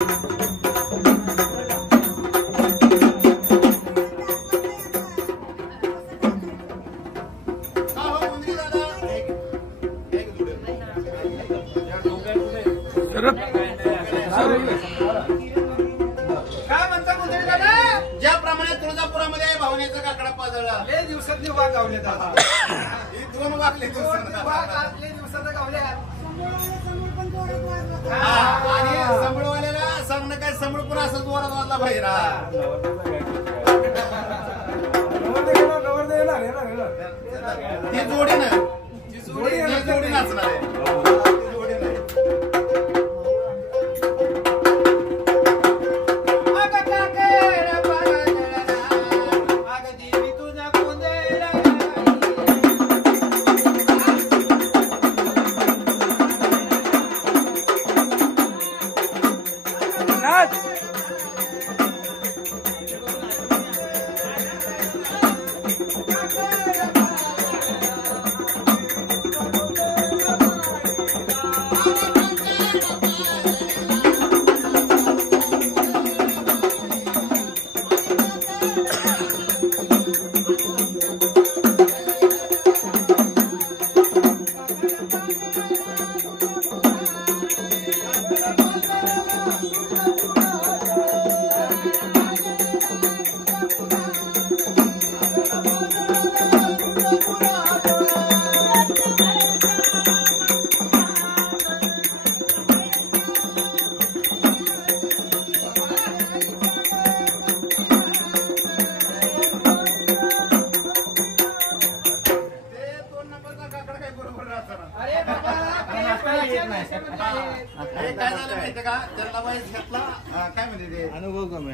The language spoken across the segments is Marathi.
म्हणता मुंदरी दादा? ज्याप्रमाणे तुळजापुरामध्ये भावनेचा काकडा पाजळला लय दिवसातली वाघ गावले दादा. ही दोन वाघले दिवसात गावल्या. आणि संबळवाल्याला सांगणं काय, संबळ पण असं जोरात वाजला बाहेर. ती जोडी नाचणार आहे. काय झालं माहितीये का, त्याला वयस घेतला काय म्हणते अनुभव कमी.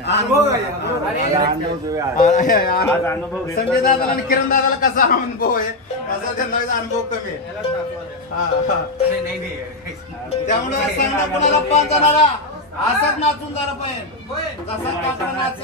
संजय दादाला आणि किरण दादाला कसा अनुभव आहे, कसा त्यांना अनुभव कमी आहे. त्यामुळे संघ कोणाला पाच जणाला असंच नाचून झालं पाहिजे जसा काकडा नाच.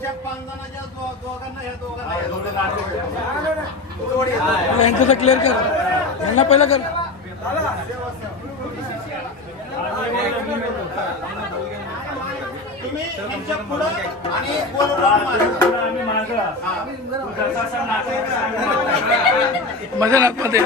खालच्या 5 जणांच्या दोघांना ह्या दोघांना यांचं क्लिअर कर, यांना पहिला कर. तुम्ही त्यांच्या पुढं आणि गोल मजा ना मध्ये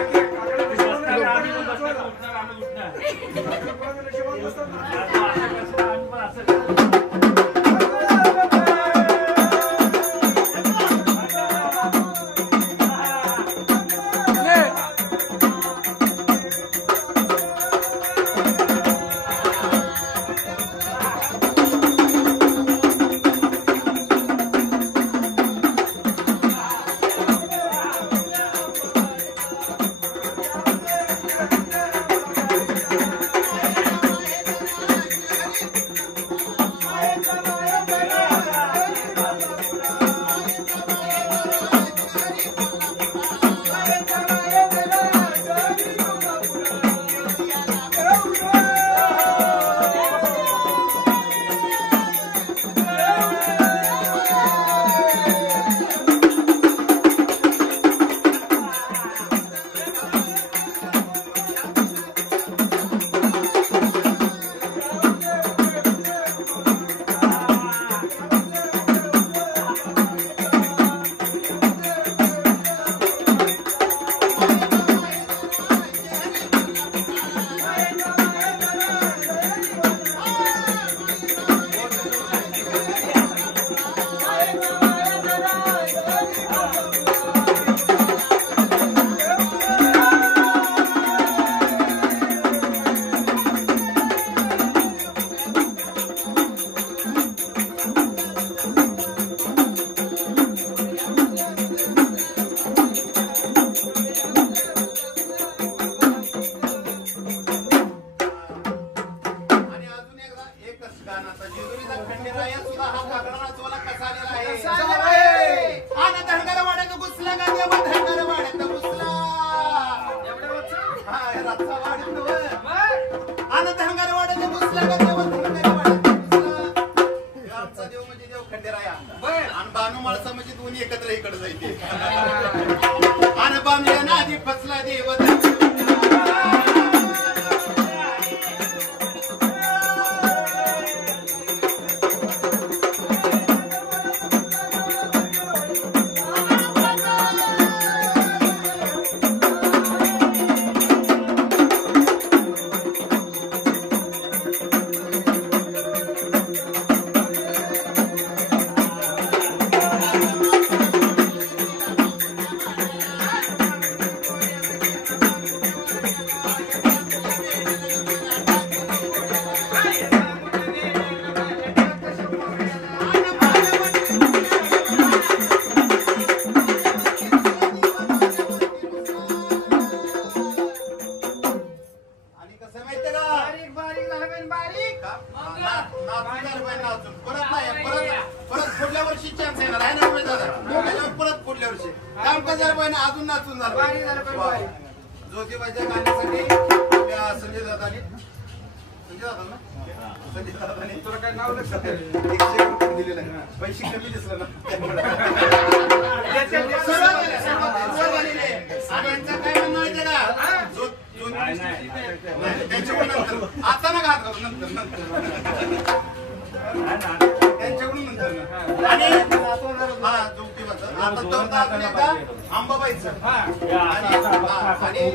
अजून नाचून झालं ज्योतिबाच्या गाण्यासाठी संजय दादानी तुला काय नाव लक्षात दिलेलं आहे पैसे कमी दिसलं ना आणि यांचं काय म्हणणं माहितीये का त्यांच्याकडून नंतर आता ना घात करू नंतर त्यांच्याकडून नंतर आणि हा ज्योतिबाचं आता तो अजून एकदा अंबाबाईचं आणि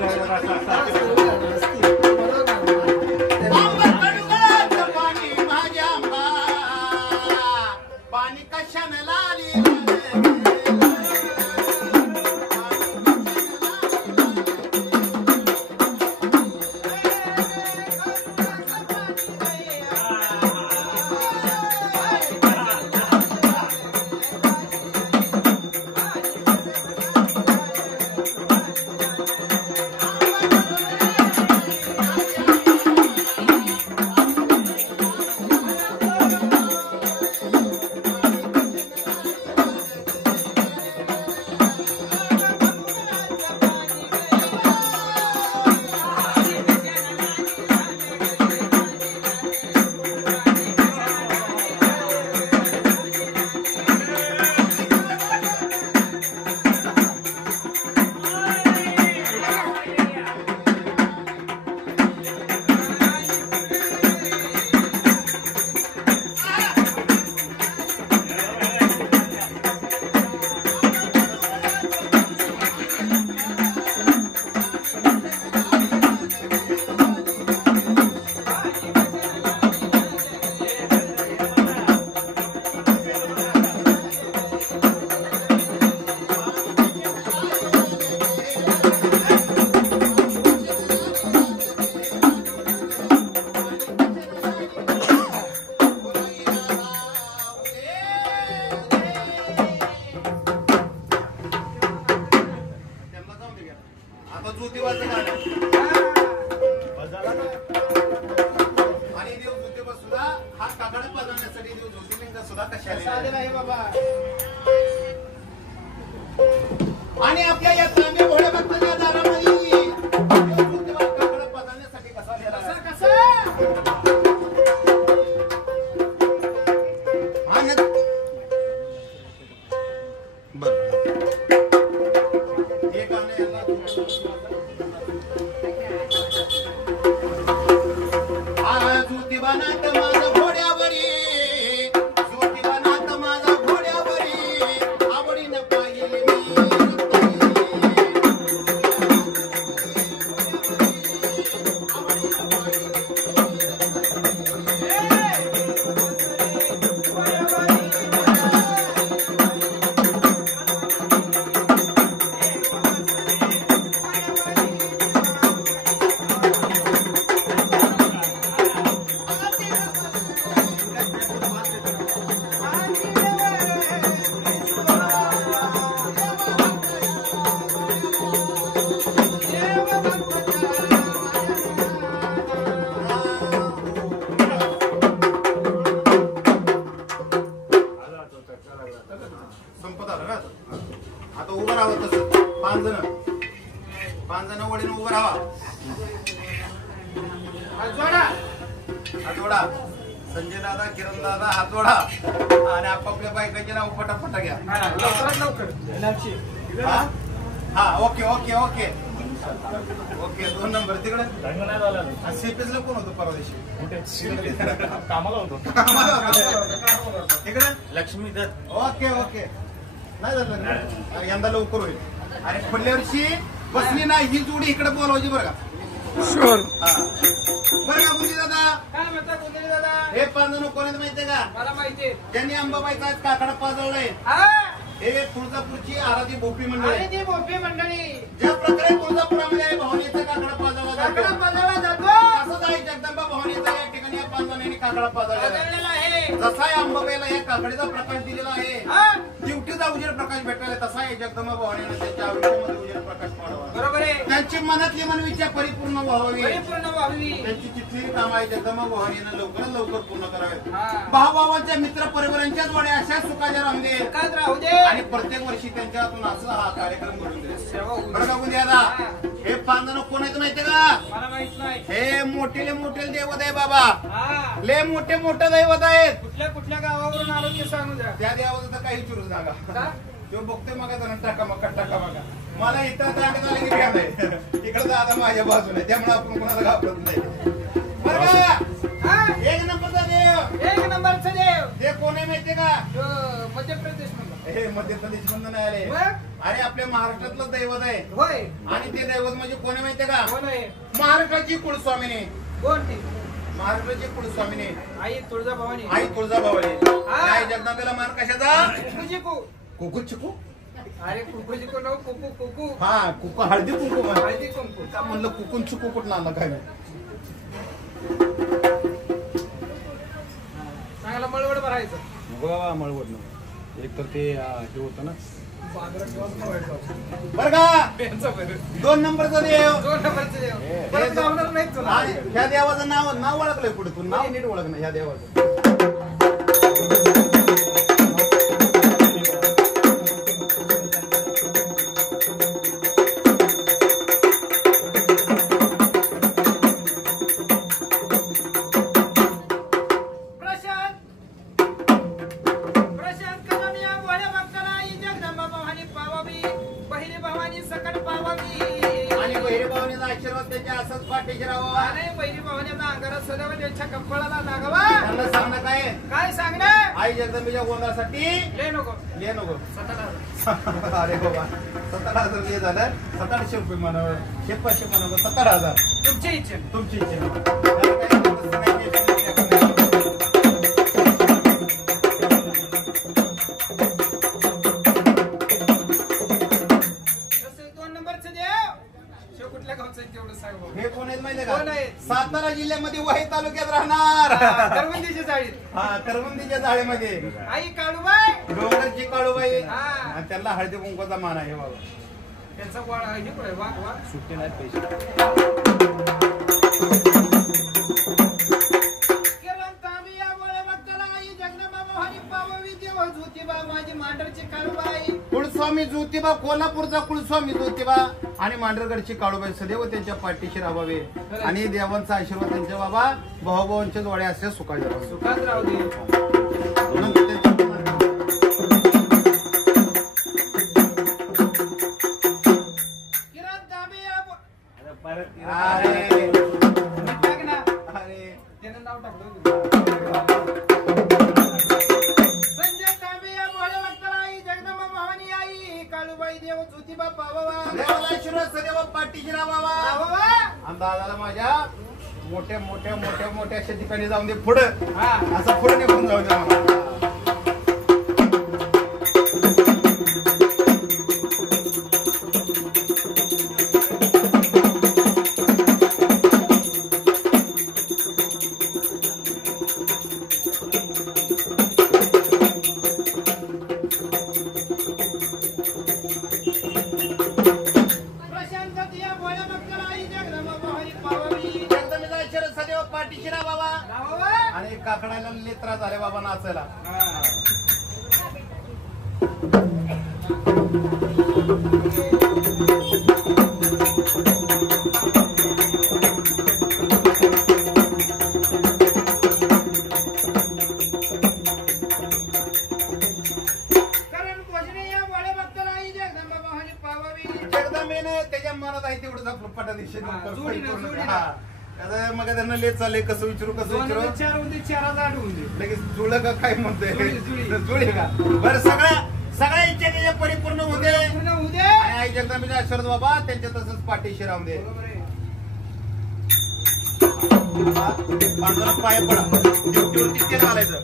इथं सुद्धा कशा आलेला आहे बाबा. आणि आपल्या या तांबे भोळ्या भक्ताच्या दारामध्ये काकडं बदलण्यासाठी कसा आलेला आहे? ज्योतिबानाथ माझा घोड्यावरी, ज्योतिबानाथ माझा घोड्यावरी, आवडीनं पाहिली संपत आलं ना आता उभं राहावं तसं 5 जण वडील उभं राहावा. हात जोडा. संजय दादा, किरण दादा हात जोडा आणि आपापल्या बायकाचे नाव पटापटा घ्या. लवकर हा okay okay okay okay. 2 number तिकडे सीपीएसला कोण होतो परवा दिवशी? कामाला होतो तिकडे लक्ष्मी दत्त. Okay okay. नाही झालं यंदा लवकर होईल. आणि पुढल्या वर्षी बसली नाही ही जोडी इकडे बोलवायची बरं का? शुअर. हा बरं का गुंजी दादा? काय म्हणतात कुंदली दादा? हे 5 जण कोण आहेत माहितीये का? मला माहितीये. त्यांनी अंबाबाईचा काकडा पाजवलाय. हा, हे तुळजापूरची आराधी भोपी मंडळ अरे आहे. ती भोपी मंडळी ज्या प्रकारे तुळजापुरामध्ये भवानीचा काकडा पाजवला काकडा जातो बजावला जातो. तसंच आहे जगदंबा भवानीचा या ठिकाणी या 5 जणांनी काकडा पाजवलेला आहे. बजावलेला आहे. जसा या अंबाबाईला या काकडीचा प्रकाश दिलेला आहे, हा, दिवटीचा उजेड प्रकाश भेटायला, तसा आहे जगदंबा भवानीने त्यांच्या आयुष्यामध्ये उजेड प्रकाश पाडावा. बरोबर आहे. त्यांची मनातली मनविच्छा परिपूर्ण व्हावी, परिपूर्ण व्हावी. त्यांची चिठ्ठी काम आहे जगदंबा भवानीनं लवकरात लवकर पूर्ण करावे. हा. भावाभावांच्या मित्र परिवारांच्याच वडे अशा सुखाच्या राहून दे सुखात राहू दे. आणि प्रत्येक वर्षी त्यांच्या हातून असं हा कार्यक्रम घडून दे. सेवा होऊ दे. बरं का गुंजी दादा? हे 5 जण कोण आहेत माहितीये का? मला माहित नाही. हे मोठेले मोठे दैवत आहे बाबा. हा, ले मोठे मोठे दैवत आहेत. कुठल्या कुठल्या गावावरून आलो ते सांगू द्या. त्या देवाचं तर काही चिरू नका. का? तो बघतोय मग टाका मका मला इथं दांडे झाले की ध्यान आहे. तिकडे दादा माझ्या बाजूला आहे, त्यामुळे आपण कोणाला घाबरत नाही. बरं का? हा, 1 नंबरचा देव 1 नंबरचा देव ते कोण आहे माहितीये का? तो मध्य प्रदेश मधला. हे मध्य प्रदेश मधून नाही आले. मग? अरे आपल्या महाराष्ट्रातलं दैवत आहे. होय. आणि ते दैवत म्हणजे कोण आहे माहितीये का? कोण आहे? महाराष्ट्राची कुलस्वामिनी. कोण ती? महाराष्ट्राची कुलस्वामिनी आई तुळजाभवानी. आई तुळजाभवानी. हा. काय जगदंबेला मान कशाचा? कुकुजिकू. कुकू चिकू. अरे कुकुजिकू नो कुकू कुकू. हा कुकू हळदी कुंकू म्हण. हळदी कुंकू. का म्हणलं कुकून चुकू कुठं आणलं काय नाही. चांगला मळवड भरायचं. नको बाबा मळवट नको. एक तर ते हे होतं ना बरं का? 2 नंबरचा देव. 2 नंबरचे देव. परत गावणार नाही तुला. आणि ह्या देवाचं नाव ओळखलंय पुढे तू नाव नीट ओळख ना ह्या देवाचं. प्रशांत कदमिया भोळ्या भक्ताला आई जगदंबा भवानी पावावी, बहिरी भवानी सकट पावावी. आणि बहिरेभावानीचा आशीर्वाद त्यांच्या असंच पाठीशी राहावा. अरे बहिरी भवानीचा अंगारा सदैव त्यांच्या कप्पळाला लागावा. त्यांना सांगणं काय? काय सांगणार? आई जगदंबेच्या गोंदासाठी ले नको. ये नको. 17,000. अरे बाबा 17,000 हे झालं. 1700 रुपये म्हणावं, 500 म्हणावं, 17,000 तुमची इच्छा. तुमची इच्छा. कुठल्या गावचं आहे तेवढं सांग बघू. हे कोण आहेत माहितीये कोण का? आहेत? सातारा जिल्ह्यामध्ये वाई तालुक्यात राहणार. करवंदीची जाळीत. हा करवंदीच्या जाळीमध्ये आई काळूबाई. डोंगरची काळूबाई. हा. आणि त्यांना हळदी कुंकवाचा मान आहे बाबा. त्यांचा वाळा हे कुठे वाघ वाघ. सुट्टे नाहीत पैसे. किरण तांबिया भोळ्या भक्ताला आई जगदंबा भवानी देव ज्योतिबा माझी मांडरची काळूबाई कुळस्वामी ज्योतिबा, कोल्हापूरचा कुळस्वामी ज्योतिबा आणि मांढरगडची काळूबाई सदैव त्यांच्या पाठीशी राहावे आणि देवांचा आशीर्वाद त्यांच्या बाबा भाऊभावांच्या जोडे असे सुखात राहावे. सुखात राहू दे. किरण दाबे या बो- अरे टाक ना. त्यानं नाव टाकलं. संजय दाबे या भोळ्या भक्ताला आई जगदंबा भवानी आई काळूबाई देव ज्योतिबा पावावा देवाला आशीर्वाद सदैव पाठीशी राहावा. पावावा. आणि दादाला माझ्या मोठ्या मोठ्या मोठ्या मोठ्या अशा ठिकाणी जाऊन दे पुढं हा. असं पुढे निघून जाऊ दे मला. प्रशांत या भोळ्या भक्ताला आई जगदंबा भवानी पावावी जगदंबेचा आशीर्वाद सदैव पाठीशी राहा बाबा. राहावा. आणि काकडाला लेत्रा झाले बाबा नाचायला. कारण भोजने या भोळ्या भक्ताला आई जगदंबा भवानी पावावी जगदंबेने त्याच्या मनात आहे तेवढंच आपलं पटा दिशेत हा, जोडीनं. मग त्यांना लेत चालले कसं विचारू कसं विचारू चार होऊन दे, चाराचा आठ होऊन दे. लगेच जुळलं का काय म्हणतोय जुळी. जुळी का बरं सगळ्या इच्छा त्याच्या परिपूर्ण होते पूर्ण होऊ दे. आणि आई जगदंबेचा आशीर्वाद बाबा त्यांच्या तसंच पाठीशी राहून दे. बरोबर आहे. बांधून पाय पडा ड्युटीवरती तेल घालायचं.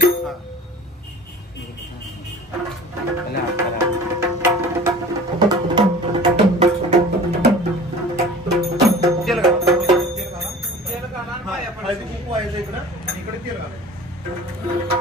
तेल घाला तेल घाला आणि पाया पडायचं. हळदी कुंकू व्हायचं इकडं आणि इकडे तेल घालायचं.